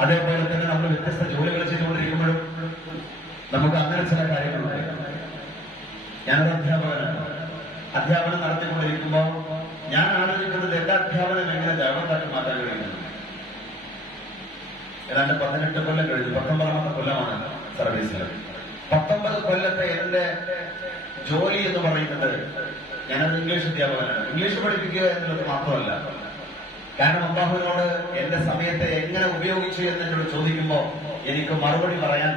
അതേപോലെ തന്നെ നമ്മൾ വ്യത്യസ്ത ജോലികൾ ചെയ്തുകൊണ്ടിരിക്കുമ്പോഴും നമുക്ക് അങ്ങനെ ചില കാര്യങ്ങളുണ്ട് ഞാനൊരു അധ്യാപകനാണ്. അധ്യാപനം നടത്തിക്കൊണ്ടിരിക്കുമ്പോൾ ഞാൻ ആലോചിക്കുന്നത് എന്റെ അധ്യാപനം എങ്ങനെ ജാഗ്രതാക്കി മാറ്റാൻ കഴിയുന്നു? ഏതാണ്ട് പതിനെട്ട് കൊല്ലം കഴിഞ്ഞു. പത്തൊമ്പതാമത്തെ കൊല്ലമാണ് സർവീസിൽ പത്തൊമ്പത് കൊല്ലത്തെ എന്റെ ജോലി എന്ന് പറയുന്നത് ഞാനൊരു ഇംഗ്ലീഷ് അധ്യാപകനാണ്. ഇംഗ്ലീഷ് പഠിപ്പിക്കുക എന്നുള്ളത് മാത്രമല്ല കാരണം അള്ളാഹുവിനോട് എന്റെ സമയത്തെ എങ്ങനെ ഉപയോഗിച്ചു എന്ന് എന്നോട് ചോദിക്കുമ്പോ എനിക്ക് മറുപടി പറയാൻ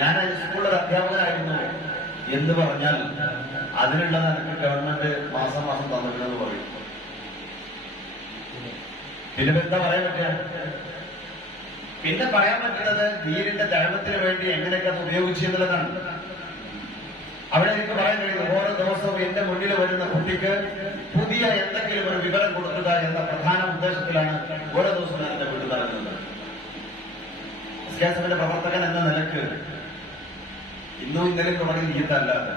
ഞാൻ സ്കൂളിൽ അധ്യാപകനായിരുന്നു. എന്ന് പറഞ്ഞാൽ അതിനുള്ള നിനക്ക് ഗവൺമെന്റ് മാസം മാസം തന്നിട്ടുണ്ടെന്ന് പറയും. പിന്നെ എന്താ പറയാൻ പറ്റുക? പിന്നെ പറയാൻ പറ്റുന്നത് വീരിന്റെ ധർമ്മത്തിന് വേണ്ടി എങ്ങനെയൊക്കെ അത് ഉപയോഗിച്ചു എന്നുള്ളതാണ്. അവിടെ എനിക്ക് പറയാൻ കഴിയുന്നത് ദിവസവും എന്റെ മുന്നിൽ വരുന്ന കുട്ടിക്ക് പുതിയ എന്തെങ്കിലും ഒരു വിവരം കൊടുക്കുക എന്ന പ്രധാന ഉദ്ദേശത്തിലാണ് ഓരോ ദിവസവും ഞാൻ എന്റെ വീട്ടിൽ നടക്കുന്നത്. എസ്കേസമിന്റെ പ്രവർത്തകൻ എന്ന നിലയ്ക്ക് ഇന്നും ഇന്നലെ തുടങ്ങി നീത്തല്ലാതെ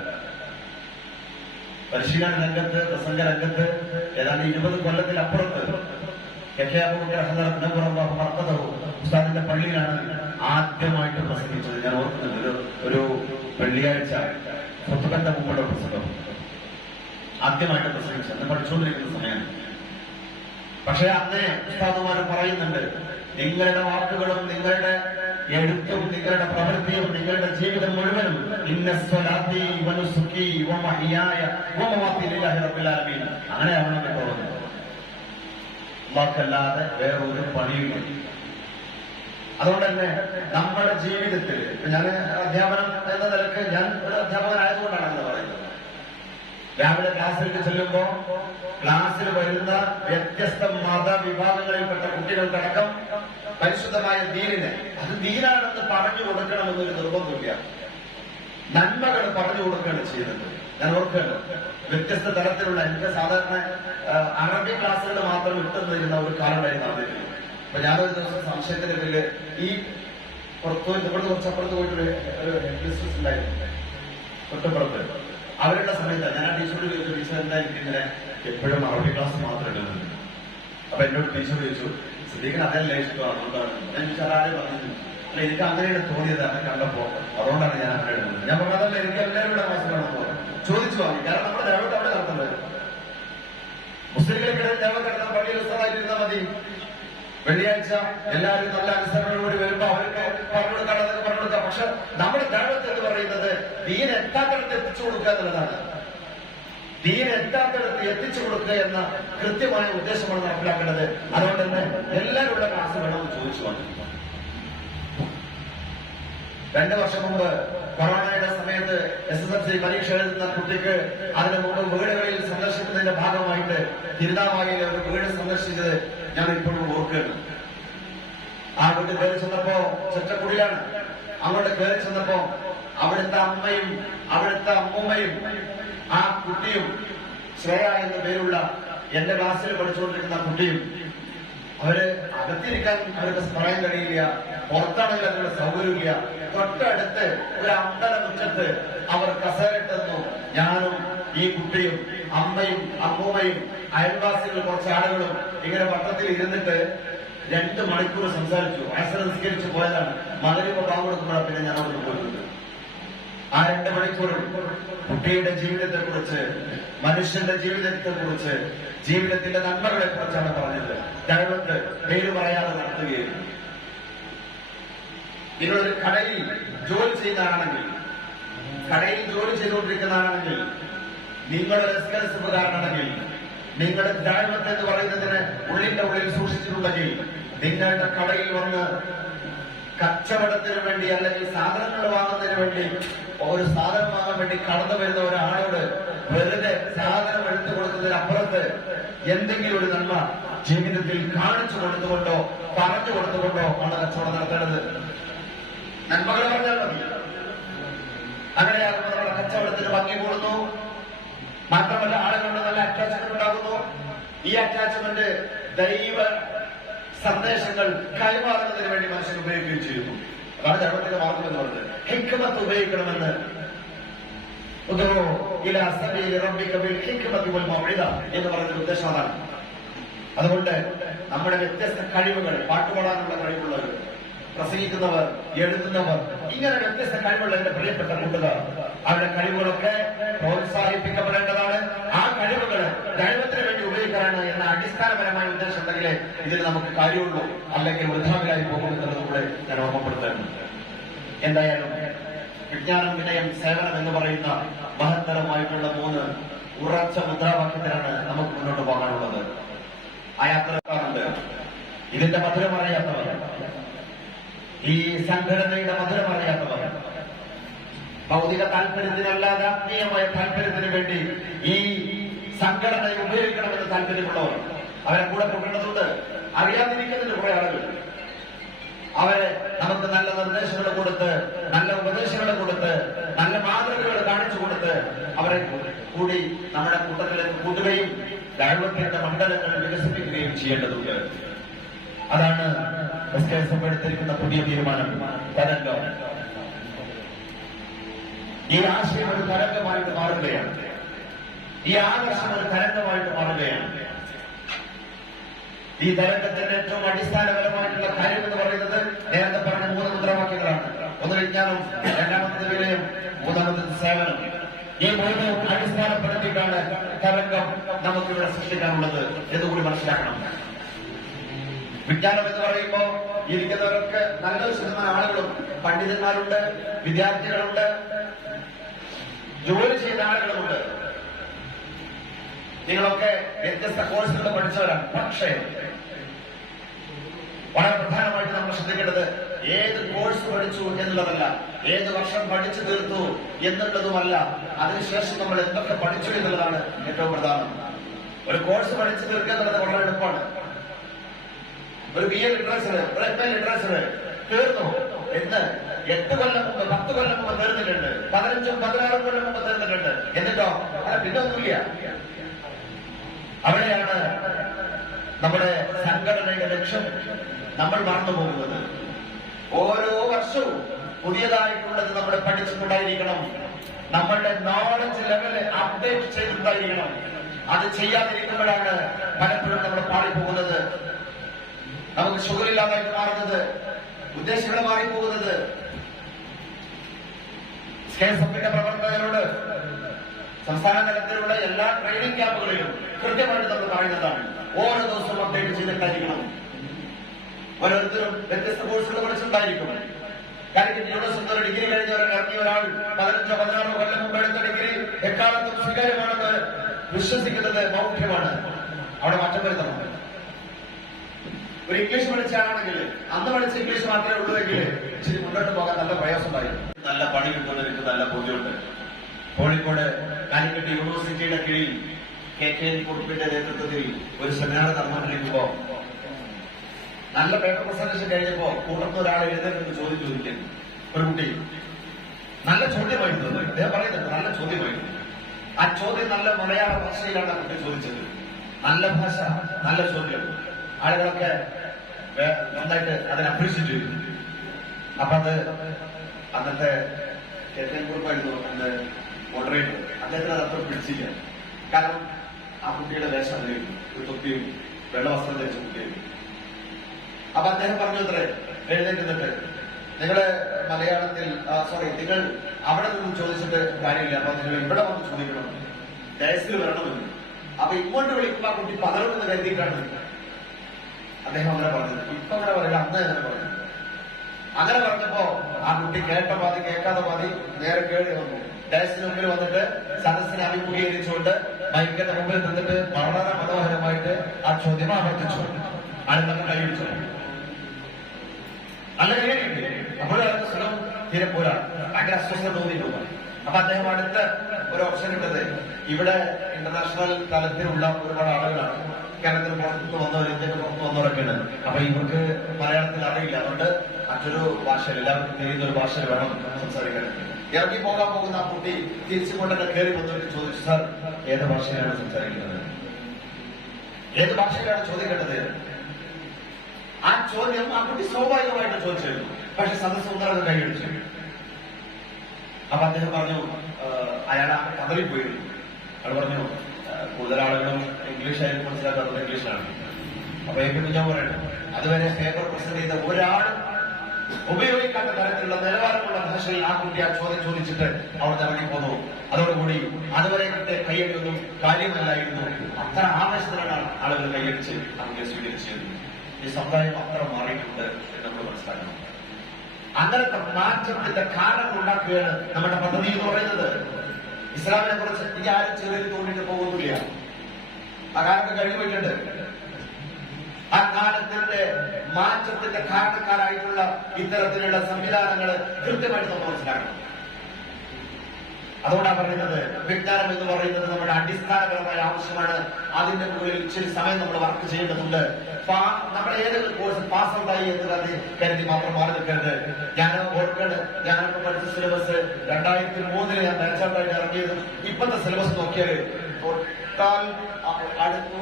പരിശീലന രംഗത്ത് പ്രസംഗ രംഗത്ത് ഏതാണ്ട് ഇരുപത് കൊല്ലത്തിലപ്പുറത്ത് ഉസ്താദിന്റെ പള്ളിയിലാണ് ആദ്യമായിട്ട് പ്രസംഗിച്ചത്. ഞാൻ ഓർക്കുന്നുണ്ട് ഒരു ഒരു വെള്ളിയാഴ്ച സ്വത്തുക്കന്റെ മുമ്പുള്ള പുസ്തകം. ആദ്യമായിട്ട് പ്രസംഗിച്ച അന്ന് പഠിച്ചുകൊണ്ടിരിക്കുന്ന സമയം. പക്ഷെ അന്ന് ഉസ്താദുമാർ പറയുന്നുണ്ട് നിങ്ങളുടെ വാക്കുകളും നിങ്ങളുടെ എഴുത്തും നിങ്ങളുടെ പ്രവൃത്തിയും നിങ്ങളുടെ ജീവിതം മുഴുവനും അങ്ങനെയാവണം തോന്നുന്നത് വാക്കല്ലാതെ വേറൊരു പണിയുമില്ല. അതുകൊണ്ട് തന്നെ നമ്മുടെ ജീവിതത്തിൽ ഞാൻ അധ്യാപനം എന്ന നിലയ്ക്ക് ഞാൻ ഒരു അധ്യാപകനായതുകൊണ്ടാണ് എന്ന് പറയുന്നത്. രാവിലെ ക്ലാസ്സിലേക്ക് ചെല്ലുമ്പോ ക്ലാസ്സിൽ വരുന്ന വ്യത്യസ്ത മതവിഭാഗങ്ങളിൽപ്പെട്ട കുട്ടികൾക്കടക്കം പരിശുദ്ധമായ ദീനിനെ അത് ദീനാണെന്ന് പറഞ്ഞു കൊടുക്കണമെന്നൊരു നിർബന്ധമില്ല നന്മകൾ പറഞ്ഞു കൊടുക്കുകയാണ് ചെയ്യുന്നത്. ഞാൻ ഓർക്കുകയാണ് വ്യത്യസ്ത തരത്തിലുള്ള എനിക്ക് സാധാരണ അറബി ക്ലാസ്സുകൾ മാത്രം ഇട്ടുന്നിരുന്ന ഒരു കാലമായിരുന്നു അതിൽ അപ്പൊ ഞാനൊരു ദിവസം സംശയത്തിന്റെ പേരിൽ ഈ പുറത്തു പോയിട്ട് ഇവിടെ കുറച്ച് അപ്പുറത്ത് പോയിട്ടൊരു ഒരു ഉണ്ടായിരുന്നു. തൊട്ടപ്പുറത്ത് അവരുടെ സമയത്താണ് ഞാൻ ടീച്ചറോട് ചോദിച്ചു ടീച്ചർ എന്താ എനിക്കിങ്ങനെ എപ്പോഴും അറബി ക്ലാസ് മാത്രം ഇടുന്നത്? അപ്പൊ എന്നോട് ടീച്ചർ ചോദിച്ചു സിദ്ദീഖിന് അതല്ലേ ഇഷ്ടം അതുകൊണ്ടാണ്. ഞാൻ ആരെ പറഞ്ഞു അല്ല എനിക്ക് അങ്ങനെയാണ് തോന്നിയത് അങ്ങനെ കണ്ടപ്പോ അതുകൊണ്ടാണ് ഞാൻ അങ്ങനെ എടുക്കുന്നത് ഞാൻ പറഞ്ഞതല്ല എനിക്ക് എല്ലാവരും ഇവിടെ ക്ലാസ്സിലാണെന്ന് പറഞ്ഞു. ചോദിച്ചു വാങ്ങി കാരണം നമ്മുടെ ദേവത്തെ അവിടെ നടത്തുന്നത് മുസ്ലിങ്ങൾക്കിടയിൽ ദേവത്തെ കിടന്ന പള്ളിയിൽ ഉത്സവമായിട്ടിരുന്നാൽ മതി. വെള്ളിയാഴ്ച എല്ലാവരും നല്ല അനുസരണയോട് വരുമ്പോ അവർക്ക് പറഞ്ഞു കൊടുക്കാൻ അതൊക്കെ പക്ഷെ നമ്മുടെ ദേവത്തെ എന്ന് പറയുന്നത് ദീൻ എത്താത്തടത്ത് എത്തിച്ചു കൊടുക്കുക എന്നുള്ളതാണ്. ദീൻ എത്താത്തടത്ത് എത്തിച്ചു കൊടുക്കുക എന്ന കൃത്യമായ ഉദ്ദേശമാണ് നടപ്പിലാക്കേണ്ടത്. അതുകൊണ്ട് തന്നെ എല്ലാവരുടെ ക്ലാസ് വേണമെന്ന് ചോദിച്ചു രണ്ടു വർഷം മുമ്പ് കൊറോണയുടെ സമയത്ത് എസ് എസ് എൽ സി പരീക്ഷ എഴുതുന്ന കുട്ടിക്ക് അതിന് മുമ്പ് വീടുകളിൽ സന്ദർശിക്കുന്നതിന്റെ ഭാഗമായിട്ട് തിരുനാവായിലെ ഒരു വീട് സന്ദർശിച്ചത് ഞാൻ ഇപ്പോഴും ഓർക്കുകയാണ്. വീട്ടിൽ കയറി ചെന്നപ്പോ ചെറ്റക്കുടിയാണ്. അങ്ങോട്ട് കയറി ചെന്നപ്പോ അവിടുത്തെ അമ്മയും അവിടുത്തെ അമ്മൂമ്മയും ആ കുട്ടിയും ശ്രേയ എന്ന പേരുള്ള എന്റെ ക്ലാസ്സിൽ പഠിച്ചുകൊണ്ടിരിക്കുന്ന കുട്ടിയും അവർ അകത്തിരിക്കാൻ അവർക്ക് പറയാൻ കഴിയില്ല പുറത്താണെങ്കിൽ അതിനുള്ള സൗകര്യമില്ല. തൊട്ടടുത്ത് ഒരു അമ്പല മുറ്റത്ത് അവർ കസേരട്ടെന്നു ഞാനും ഈ കുട്ടിയും അമ്മയും അമ്മൂമ്മയും അയൽവാസികൾ കുറച്ച് ആളുകളും ഇങ്ങനെ പട്ടത്തിൽ ഇരുന്നിട്ട് രണ്ട് മണിക്കൂർ സംസാരിച്ചു. ആശ്രമസ്കരിച്ച് പോയതാണ്. മകരിപ്പ പാമ്പ് കൊടുക്കുമ്പോഴാണ് പിന്നെ ഞാൻ അവിടെ പോയിട്ടുണ്ട് ആ രണ്ട് മണിക്കൂർ കുട്ടിയുടെ ജീവിതത്തെ കുറിച്ച് മനുഷ്യന്റെ ജീവിതത്തെ കുറിച്ച് ജീവിതത്തിന്റെ നന്മകളെ കുറിച്ചാണ് പറഞ്ഞത്. ഞങ്ങൾക്ക് പേര് പറയാതെ നടത്തുകയും നിങ്ങളൊരു കടയിൽ ജോലി ചെയ്യുന്നതാണെങ്കിൽ കടയിൽ ജോലി ചെയ്തുകൊണ്ടിരിക്കുന്നതാണെങ്കിൽ നിങ്ങളുടെ റെസ്കൻസിപ്പുകാരനാണെങ്കിൽ നിങ്ങളുടെ ദ്രാഴ്മത്ത് എന്ന് പറയുന്നതിന് ഉള്ളിന്റെ ഉള്ളിൽ സൂക്ഷിച്ചിട്ടുണ്ടെങ്കിൽ നിങ്ങളുടെ കടയിൽ വന്ന് കച്ചവടത്തിന് വേണ്ടി അല്ലെങ്കിൽ സാധനങ്ങൾ വാങ്ങുന്നതിന് വേണ്ടി ഒരു സാധനം വാങ്ങാൻ വേണ്ടി കടന്നു വരുന്ന ഒരാളോട് വെറുതെ സാധനം എടുത്തു കൊടുക്കുന്നതിനപ്പുറത്ത് എന്തെങ്കിലും ഒരു നന്മ ജീവിതത്തിൽ കാണിച്ചു കൊടുത്തുകൊണ്ടോ പറഞ്ഞു കൊടുത്തുകൊണ്ടോ ആണ് കച്ചവടം നടത്തേണ്ടത്. നന്മകൾ പറഞ്ഞാൽ മതി. അങ്ങനെ കച്ചവടത്തിന് ഭംഗി കൂടുന്നു. മാത്രമല്ല ആളുകളുടെ നല്ല അറ്റാച്ച്മെന്റ് ഉണ്ടാകുന്നു. ഈ അറ്റാച്ച്മെന്റ് ദൈവ സന്ദേശങ്ങൾ കൈമാറുന്നതിന് വേണ്ടി മനുഷ്യൻ ഉപയോഗിക്കുകയും ചെയ്യുന്നു. അതാണ് ധർമ്മത്തിന്റെ മാർഗം എന്ന് പറഞ്ഞത് ഹിക്മത്ത് ഉപയോഗിക്കണമെന്ന്. ഉദ്ദേശമാണ്. അതുകൊണ്ട് നമ്മുടെ വ്യത്യസ്ത കഴിവുകൾ പാട്ടുപാടാനുള്ള കഴിവുള്ളവർ പ്രസംഗിക്കുന്നവർ എഴുതുന്നവർ ഇങ്ങനെ വ്യത്യസ്ത കഴിവുള്ള എന്റെ പ്രിയപ്പെട്ട കൂട്ടുകാർ അവരുടെ കഴിവുകളൊക്കെ പ്രോത്സാഹിപ്പിക്കപ്പെടേണ്ടതാണ്. ആ കഴിവുകൾ ദൈവത്തിന് വേണ്ടി ഉപയോഗിക്കാനാണ് എന്ന അടിസ്ഥാനപരമായ ഉദ്ദേശം ഉണ്ടെങ്കിൽ ഇതിന് നമുക്ക് കാര്യമുള്ളൂ. അല്ലെങ്കിൽ വൃദ്ധാവിലായി പോകുമെന്നുള്ളത് കൂടെ ഞാൻ ഓർമ്മപ്പെടുത്തുന്നു. എന്തായാലും വിജ്ഞാനം വിനയം സേവനം എന്ന് പറയുന്ന മഹത്തരമായിട്ടുള്ള മൂന്ന് ഉറച്ച മുദ്രാവാക്യത്തിലാണ് നമുക്ക് മുന്നോട്ട് പോകാനുള്ളത്. ആ യാത്രക്കാരുണ്ട് ഇതിന്റെ മധുരം അറിയാത്തവർ. ഈ സംഘടനയുടെ മധുരം അറിയാത്തവർ. ഭൗതിക താല്പര്യത്തിനല്ലാതെ ആത്മീയമായ താല്പര്യത്തിന് വേണ്ടി ഈ സംഘടന ഉപയോഗിക്കണമെന്ന് താല്പര്യമുള്ളവർ അവരെ കൂടെ കൊണ്ടുവരുന്നുണ്ട് അറിയാതിരിക്കുന്നതിന് കുറെ ആളുകൾ. അവരെ നമുക്ക് നല്ല നിർദ്ദേശങ്ങൾ കൊടുത്ത് നല്ല ഉപദേശങ്ങൾ കൊടുത്ത് നല്ല മാതൃകകൾ കാണിച്ചു കൊടുത്ത് അവരെ കൂടി നമ്മുടെ കൂട്ടത്തിലേക്ക് കൂട്ടുകയും ദൈവത്തിന്റെ മണ്ഡലങ്ങൾ വികസിപ്പിക്കുകയും ചെയ്യേണ്ടതുണ്ട്. അതാണ് എസ് കെ എസ് എഫ് എടുത്തിരിക്കുന്ന പുതിയ തീരുമാനം. തരംഗം ഈ ആശയം ഒരു തരംഗമായിട്ട് മാറുകയാണ്. ഈ ആദർശം ഒരു തരംഗമായിട്ട് മാറുകയാണ്. ഈ തരംഗത്തിന്റെ ഏറ്റവും അടിസ്ഥാനപരമായിട്ടുള്ള കാര്യം എന്ന് പറയുന്നത് നേരത്തെ പറഞ്ഞ മൂന്ന് മുദ്രാവാക്യങ്ങളാണ്. ഒന്ന് വിജ്ഞാനം രണ്ടാമത്തത് വിലയം മൂന്നാമത്തത് സേവനം. ഈ മൂന്ന് അടിസ്ഥാനപ്പെടുത്തിയിട്ടാണ് തരംഗം നമുക്കിവിടെ സൃഷ്ടിക്കാനുള്ളത് എന്നുകൂടി മനസ്സിലാക്കണം. വിജ്ഞാനം എന്ന് പറയുമ്പോ ഇരിക്കുന്നവർക്ക് നല്ലൊരു ശതമാനം ആളുകളും പണ്ഡിതന്മാരുണ്ട് വിദ്യാർത്ഥികളുണ്ട് ജോലി ചെയ്യുന്ന ആളുകളുമുണ്ട്. നിങ്ങളൊക്കെ വ്യത്യസ്ത കോഴ്സുകൾ പഠിച്ചവരാണ്. പക്ഷേ വളരെ പ്രധാനമായിട്ട് നമ്മൾ ശ്രദ്ധിക്കേണ്ടത് ഏത് കോഴ്സ് പഠിച്ചു എന്നുള്ളതല്ല ഏത് വർഷം പഠിച്ചു തീർത്തു എന്നുള്ളതുമല്ല അതിനുശേഷം നമ്മൾ എന്തൊക്കെ പഠിച്ചു എന്നുള്ളതാണ് ഏറ്റവും പ്രധാനം. ഒരു കോഴ്സ് പഠിച്ചു തീർക്കുക എന്നുള്ളത് വളരെ എളുപ്പമാണ്. ഒരു ബി എ ലിറ്ററേച്ചർ ഒരു എം എ ലിറ്ററേച്ചർ തീർന്നു. എന്ന് എട്ട് കൊല്ലം മുമ്പ് പത്ത് കൊല്ലം മുമ്പ് തീർന്നിട്ടുണ്ട്. പതിനഞ്ചും പതിനാറും കൊല്ലം മുമ്പ് തീർന്നിട്ടുണ്ട്. എന്നിട്ടോ? അത് പിന്നെ ഒന്നുമില്ല അവിടെയാണ് നമ്മുടെ സംഘടനയുടെ ലക്ഷ്യം. നമ്മൾ മറന്നു പോകുന്നത്. ഓരോ വർഷവും പുതിയതായിട്ടുള്ളത് നമ്മൾ പഠിച്ചിട്ടുണ്ടായിരിക്കണം. നമ്മളുടെ നോളജ് ലെവൽ അപ്ഡേറ്റ് ചെയ്തിട്ടുണ്ടായിരിക്കണം. അത് ചെയ്യാതിരിക്കുമ്പോഴാണ് പലപ്പോഴും നമ്മൾ പാടിപ്പോകുന്നത് നമുക്ക് ഷുഗറില്ലാതായിട്ട് മാറുന്നത്. ഉദ്ദേശങ്ങൾ മാറിപ്പോകുന്നത്. എഫിന്റെ പ്രവർത്തകരോട് സംസ്ഥാന തലത്തിലുള്ള എല്ലാ ട്രെയിനിങ് ക്യാമ്പുകളിലും കൃത്യമായിട്ട് നമ്മൾ പറയുന്നതാണ്. ഓരോ ദിവസവും അപ്ഡേറ്റ് ചെയ്തിട്ടായിരിക്കണം. ഓരോരുത്തരും വ്യത്യസ്ത കോഴ്സുകൾ പഠിച്ചിട്ടുണ്ടായിരിക്കും കാര്യം യൂണിവേഴ്സിറ്റി ഒരു ഡിഗ്രി കഴിഞ്ഞവർ ഇറങ്ങിയ ഒരാൾ പതിനഞ്ചോ പതിനാറോ കൊല്ലം മുമ്പ് എടുത്ത ഡിഗ്രി എക്കാലത്തും സ്വീകാര്യമാണെന്ന് വിശ്വസിക്കുന്നത് മൗഢ്യമാണ്. അവിടെ മാറ്റം വരുത്തണം. ഒരു ഇംഗ്ലീഷ് പഠിച്ചാണെങ്കിൽ അന്ന് പഠിച്ച ഇംഗ്ലീഷ് മാത്രമേ ഉള്ളൂ എങ്കിൽ ഇച്ചിരി മുന്നോട്ട് പോകാൻ നല്ല പ്രയാസമായിരുന്നു നല്ല പണി കിട്ടുന്നവർക്ക് നല്ല ബോധ്യമുണ്ട്. കോഴിക്കോട് കാലിക്കട്ട് യൂണിവേഴ്സിറ്റിയുടെ കീഴിൽ കെ കെ കുറുപ്പിന്റെ നേതൃത്വത്തിൽ ഒരു സെമിനാർ നടന്നുകൊണ്ടിരിക്കുമ്പോ നല്ല പേപ്പർ പ്രസന്റേഷൻ കഴിഞ്ഞപ്പോ കൂട്ടത്തിൽ ഒരാൾ എഴുതുന്നു ചോദ്യം ചോദിക്കുന്നു ഒരു കുട്ടി. നല്ല ചോദ്യമായിരുന്നു. അദ്ദേഹം പറയുന്നുണ്ട് നല്ല ചോദ്യമായിരുന്നു. ആ ചോദ്യം നല്ല മലയാള ഭാഷയിലാണ് കുട്ടി ചോദിച്ചത്. നല്ല ഭാഷ നല്ല ചോദ്യം ആളുകളൊക്കെ നന്നായിട്ട് അതിനെ അപ്രീഷിയേറ്റ് ചെയ്തു. അപ്പൊ അത് അന്നത്തെ കെ കുറിപ്പായിരുന്നു അന്ന് മോഡറേറ്റർ അദ്ദേഹത്തിന് അത് അത്ര പിടിച്ചില്ല. കാരണം ആ കുട്ടിയുടെ വേഷം അതിലായിരുന്നു ഒരു തൊപ്പിയും വെള്ളവസ്ത്രം ധരിച്ച കുട്ടിയും അപ്പൊ അദ്ദേഹം പറഞ്ഞു അത്രേ എഴുന്നേറ്റ് നിങ്ങൾ മലയാളത്തിൽ സോറി നിങ്ങൾ അവിടെ നിന്നും ചോദിച്ചിട്ട് കാര്യമില്ല. അപ്പൊ നിങ്ങൾ ഇവിടെ വന്ന് ചോദിക്കണം. ഡയസിൽ വരണമെന്ന്. അപ്പൊ ഇങ്ങോട്ട് വിളിക്കുമ്പോൾ ആ കുട്ടി പതറുമെന്ന് കരുതിയിട്ടാണ് അദ്ദേഹം അങ്ങനെ പറഞ്ഞത് ഇപ്പൊ അങ്ങനെ പറയില്ല അന്ന് അങ്ങനെ പറഞ്ഞു അങ്ങനെ പറഞ്ഞപ്പോ ആ കുട്ടി കേട്ട പാതി കേൾക്കാതെ പാതി നേരെ കേടി വന്നു. ഡയസിന് മുമ്പിൽ വന്നിട്ട് സദസ്സിനെ അഭിമുഖീകരിച്ചുകൊണ്ട് മൈക്കിന്റെ മുമ്പിൽ നിന്നിട്ട് വളരെ മനോഹരമായിട്ട് ആ ചോദ്യം ആവർത്തിച്ചു ആളുകളൊക്കെ കഴിയിച്ചു നല്ല കൈയടി അപ്പോഴാണ് സുഖം തീരെ പോരാ. ഭയങ്കര അസ്വസ്ഥ തോന്നിയിട്ടുണ്ട്. അപ്പൊ അദ്ദേഹം അടുത്ത ഒരു ഓപ്ഷൻ ഇട്ടത് ഇവിടെ ഇന്റർനാഷണൽ തലത്തിലുള്ള ഒരുപാട് ആളുകളാണ് കേരളത്തിന് പുറത്തുനിന്ന് വന്നവർ ഇന്ത്യയ്ക്ക് പുറത്ത് വന്നവരൊക്കെയാണ് അപ്പൊ ഇവർക്ക് മലയാളത്തിൽ അറിയില്ല. അതുകൊണ്ട് മറ്റൊരു ഭാഷയിൽ എല്ലാവർക്കും തിരിയുന്ന ഒരു ഭാഷയിൽ വേണം സംസാരിക്കാൻ. ഇറങ്ങി പോകാൻ പോകുന്ന ആ കുട്ടി തിരിച്ചു തന്നെ കയറി വന്നവർക്ക് ചോദിച്ചു സാർ ഏത് ഭാഷയിലാണ് സംസാരിക്കുന്നത്? ഏത് ഭാഷയിലാണ് ചോദിക്കേണ്ടത്? ആ ചോദ്യം ആ കുട്ടി സ്വാഭാവികമായിട്ട് ചോദിച്ചിരുന്നു പക്ഷെ സദസ് ഉത്തരം കൈയടിച്ചു. അപ്പൊ അദ്ദേഹം പറഞ്ഞു അയാൾ കതറിൽ പോയിരുന്നു. അയാൾ പറഞ്ഞു ആ, കൂടുതൽ ആളുകളും ഇംഗ്ലീഷ് ആയിട്ട് മനസ്സിലാക്കാറുണ്ട് ഇംഗ്ലീഷിലാണ് അപ്പൊ എപ്പോഴും ഞാൻ പറയട്ടെ. അതുവരെ പേപ്പർ പ്രസന്റ് ചെയ്ത ഒരാൾ ഉപയോഗിക്കാത്ത തരത്തിലുള്ള നിലവാരമുള്ള ഭാഷയിൽ ആ കുട്ടി ആ ചോദ്യം ചോദിച്ചിട്ട് അവിടെ ഇറങ്ങി പോന്നു. അതോടുകൂടി അതുവരെ കിട്ടിയ കൈയടിയൊന്നും കാര്യമല്ലായിരുന്നു. അത്ര ആവേശത്തിലാണ് ആളുകൾ കൈയടിച്ച് അങ്ങനെ സ്വീകരിച്ചത്. ഈ സമുദായം അത്ര മാറിയിട്ടുണ്ട് എന്ന് നമ്മൾ മനസ്സിലാക്കണം. അങ്ങനത്തെ മാറ്റത്തിന്റെ കാരണം ഉണ്ടാക്കുകയാണ് നമ്മുടെ പദ്ധതി എന്ന് പറയുന്നത്. ഇസ്ലാമിനെ കുറിച്ച് ഇനി ആരും ചെറിയ തോന്നിട്ട് പോകുന്നില്ല. ആ കാലത്ത് കഴിഞ്ഞു പോയിട്ടുണ്ട്. ആ കാലത്തിന്റെ മാറ്റത്തിന്റെ കാരണക്കാരായിട്ടുള്ള ഇത്തരത്തിലുള്ള സംവിധാനങ്ങൾ കൃത്യമായിട്ട് മനസ്സിലാക്കണം. അതുകൊണ്ടാണ് പറയുന്നത് വിജ്ഞാനം എന്ന് പറയുന്നത് നമ്മുടെ അടിസ്ഥാനപരമായ ആവശ്യമാണ്. അതിന്റെ മുകളിൽ ഇച്ചിരി സമയം നമ്മൾ വർക്ക് ചെയ്യേണ്ടതുണ്ട്. നമ്മുടെ ഏതൊരു കോഴ്സ് പാസ് ഔട്ടായി എന്ന് കരുതി കരുതി മാത്രം മാറി നിൽക്കരുത്. ഞാൻ ഓർക്കണ് ഞാനൊക്കെ പഠിച്ച സിലബസ് രണ്ടായിരത്തി മൂന്നിൽ ഞാൻ ബാച്ചായിട്ട് ഇറങ്ങിയതും ഇപ്പോഴത്തെ സിലബസ് നോക്കിയാൽ തൊട്ടാൽ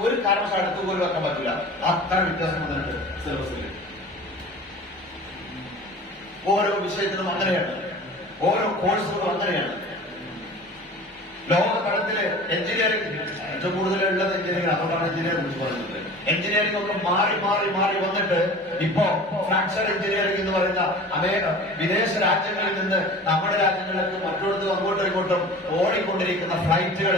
ഒരു കാരണവശാൽ അടുത്ത് പോലും വെക്കാൻ പറ്റില്ല അത്ര വ്യത്യാസം വന്നിട്ടുണ്ട് സിലബസിൽ ഓരോ വിഷയത്തിനും അങ്ങനെയാണ്. ഓരോ കോഴ്സുകളും അങ്ങനെയാണ്. ലോക തലത്തിൽ എഞ്ചിനീയറിംഗ് ഏറ്റവും കൂടുതൽ ഉള്ളത് എഞ്ചിനീയറിംഗ് അതുകൊണ്ടാണ് എഞ്ചിനീയറിംഗ് കുറിച്ച് പറയുന്നത്. എഞ്ചിനീയറിംഗ് ഒക്കെ മാറി മാറി മാറി വന്നിട്ട് ഇപ്പോ ഫ്രാക്ചർ എഞ്ചിനീയറിംഗ് എന്ന് പറയുന്ന അനേക വിദേശ രാജ്യങ്ങളിൽ നിന്ന് നമ്മുടെ രാജ്യങ്ങളിലേക്ക് മറ്റൊടുത്ത് അങ്ങോട്ടും ഇങ്ങോട്ടും ഓടിക്കൊണ്ടിരിക്കുന്ന ഫ്ലൈറ്റുകൾ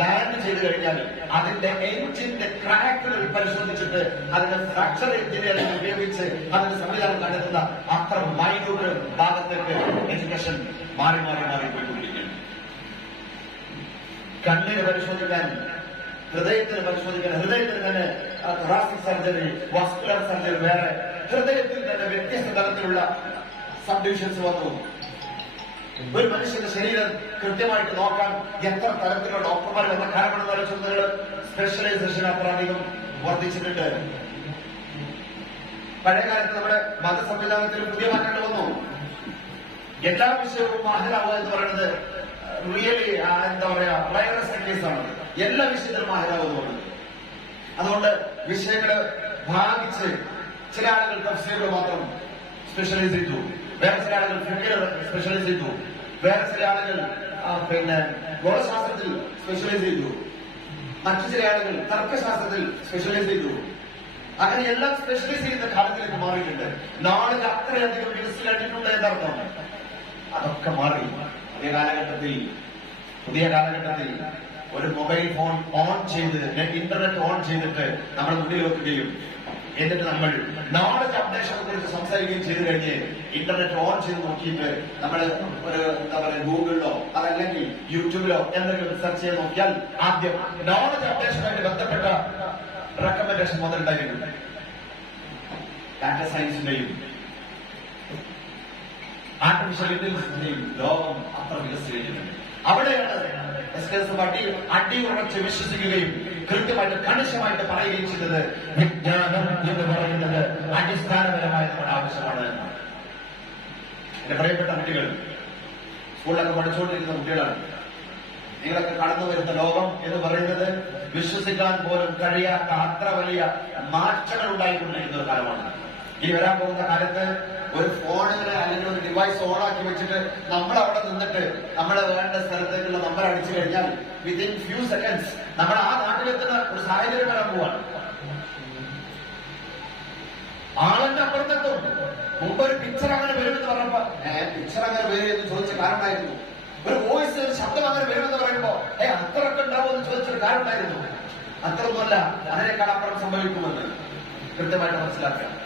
ലാൻഡ് ചെയ്ത് കഴിഞ്ഞാൽ അതിന്റെ എഞ്ചിന്റെ ക്രാക്കുകൾ പരിശോധിച്ചിട്ട് അതിന്റെ ഫ്രാക്ചർ എഞ്ചിനീയറിംഗ് ഉപയോഗിച്ച് അതിന്റെ സംവിധാനം കണ്ടെത്തുന്ന അത്ര മൈന്യൂട്ട് ഭാഗത്തേക്ക് എഡ്യൂക്കേഷൻ മാറി മാറി മാറി പോയിക്കൊണ്ടിരിക്കുകയാണ് കണ്ണിന് പരിശോധിക്കാൻ ഹൃദയത്തിന് പരിശോധിക്കാൻ ഹൃദയത്തിന് തന്നെ തൊറാസിക് സർജറി വാസ്കുലർ സർജറി വേറെ ഹൃദയത്തിൽ തന്നെ വ്യത്യസ്ത തരത്തിലുള്ള സബ്ഡിവിഷൻസ് വന്നു. ഒരു മനുഷ്യന്റെ ശരീരം കൃത്യമായിട്ട് നോക്കാൻ എത്ര തരത്തിലുള്ള ഡോക്ടർമാർ വന്ന കാരണം നിങ്ങൾ സ്പെഷ്യലൈസേഷൻ അത്ര അധികം വർദ്ധിച്ചിട്ടുണ്ട്. പഴയകാലത്ത് നമ്മുടെ മത സംവിധാനത്തിൽ പുതിയ മാറ്റങ്ങൾ വന്നു. എല്ലാ വിഷയവും മാഹിരാവുക എന്ന് പറയുന്നത് റിയലി എന്താ പറയാ വൈറസ് ആണ്. എല്ലാ വിഷയത്തിലും മാഹിരാവുക അതുകൊണ്ട് വിഷയങ്ങൾ ഭാഗിച്ച് ചില ആളുകൾ തഫ്സീറുകൾ മാത്രം സ്പെഷ്യലൈസ് ചെയ്തു. വേറെ ചില ആളുകൾ ഫിഖിൽ സ്പെഷ്യലൈസ് ചെയ്തു. വേറെ ചില ആളുകൾ പിന്നെ ഗോളശാസ്ത്രത്തിൽ സ്പെഷ്യലൈസ് ചെയ്തു. മറ്റു ചില ആളുകൾ തർക്കശാസ്ത്രത്തിൽ സ്പെഷ്യലൈസ് ചെയ്തു. അങ്ങനെ എല്ലാം സ്പെഷ്യലൈസ് ചെയ്യുന്ന കാലത്തിലേക്ക് മാറിയിട്ടുണ്ട്. നാളെ അത്രയധികം മനസ്സിലാക്കിയിട്ടുണ്ട് എന്നർത്ഥം. അതൊക്കെ മാറി. പുതിയ കാലഘട്ടത്തിൽ പുതിയ കാലഘട്ടത്തിൽ ഒരു മൊബൈൽ ഫോൺ ഓൺ ചെയ്ത് ഇന്റർനെറ്റ് ഓൺ ചെയ്തിട്ട് നമ്മൾ മുന്നിൽ വെക്കുകയും എന്നിട്ട് നമ്മൾ നോളജ് അപ്ഡേഷനെ കുറിച്ച് സംസാരിക്കുകയും ചെയ്തു കഴിഞ്ഞ് ഇന്റർനെറ്റ് ഓൺ ചെയ്ത് നോക്കിയിട്ട് നമ്മൾ ഒരു എന്താ പറയുക ഗൂഗിളിലോ അതല്ലെങ്കിൽ യൂട്യൂബിലോ എന്തെങ്കിലും സെർച്ച് ചെയ്ത് നോക്കിയാൽ ആദ്യം നോളജ് അപ്ഡേഷനുമായിട്ട് ബന്ധപ്പെട്ട റെക്കമെൻഡേഷൻ മുതലുണ്ടായിരുന്നു. ഡാറ്റ സയൻസിന്റെയും ഇന്റലിജൻസിന്റെയും ലോകം അത്ര വികസിച്ചിട്ടുണ്ട് അവിടെയാണ് എസ് കെ എസ് പാർട്ടി അടി അടിയുറച്ച് വിശ്വസിക്കുകയും കൃത്യമായിട്ട് കണിശമായിട്ട് പറയുകയും ചെയ്തത് വിജ്ഞാനം എന്ന് പറയുന്നത് അടിസ്ഥാനപരമായ നമ്മുടെ ആവശ്യമാണ്. എന്നാണ് എന്റെ പ്രിയപ്പെട്ട കുട്ടികൾ സ്കൂളിലൊക്കെ പഠിച്ചുകൊണ്ടിരിക്കുന്ന കുട്ടികളാണ്. നിങ്ങളൊക്കെ കടന്നു വരുന്ന ലോകം എന്ന് പറയുന്നത് വിശ്വസിക്കാൻ പോലും കഴിയാത്ത അത്ര വലിയ മാറ്റങ്ങൾ ഉണ്ടായിക്കൊണ്ടിരിക്കുന്ന ഒരു കാലമാണ്. ഈ വരാൻ പോകുന്ന കാലത്ത് ഒരു ഫോണിന് അല്ലെങ്കിൽ ഒരു ഡിവൈസ് ഓൺ ആക്കി വെച്ചിട്ട് നമ്മൾ അവിടെ നിന്നിട്ട് നമ്മൾ വേണ്ട സ്ഥലത്തേക്കുള്ള നമ്പർ അടിച്ചു കഴിഞ്ഞാൽ വിത്തിൻ ഫ്യൂ സെക്കൻഡ്സ് നമ്മൾ ആ നാട്ടിലെത്തുന്ന ഒരു സാഹചര്യം വരാൻ പോവാണ്. ആളെന്റെ അപ്പുറത്തെത്തും. മുമ്പ് ഒരു പിക്ചർ അങ്ങനെ വരുമെന്ന് പറഞ്ഞപ്പോ പിക്ചർ അങ്ങനെ വരും എന്ന് ചോദിച്ച കാരണമായിരുന്നു. ഒരു വോയിസ് ഒരു ശബ്ദം അങ്ങനെ വരുമെന്ന് പറയുമ്പോ ഏ അത്രയൊക്കെ ഉണ്ടാവും എന്ന് ചോദിച്ചൊരു കാരണമായിരുന്നു. അത്രയൊന്നുമല്ല അതിനേക്കാൾ അപ്പുറം സംഭവിക്കുമെന്ന് കൃത്യമായിട്ട് മനസ്സിലാക്കുക.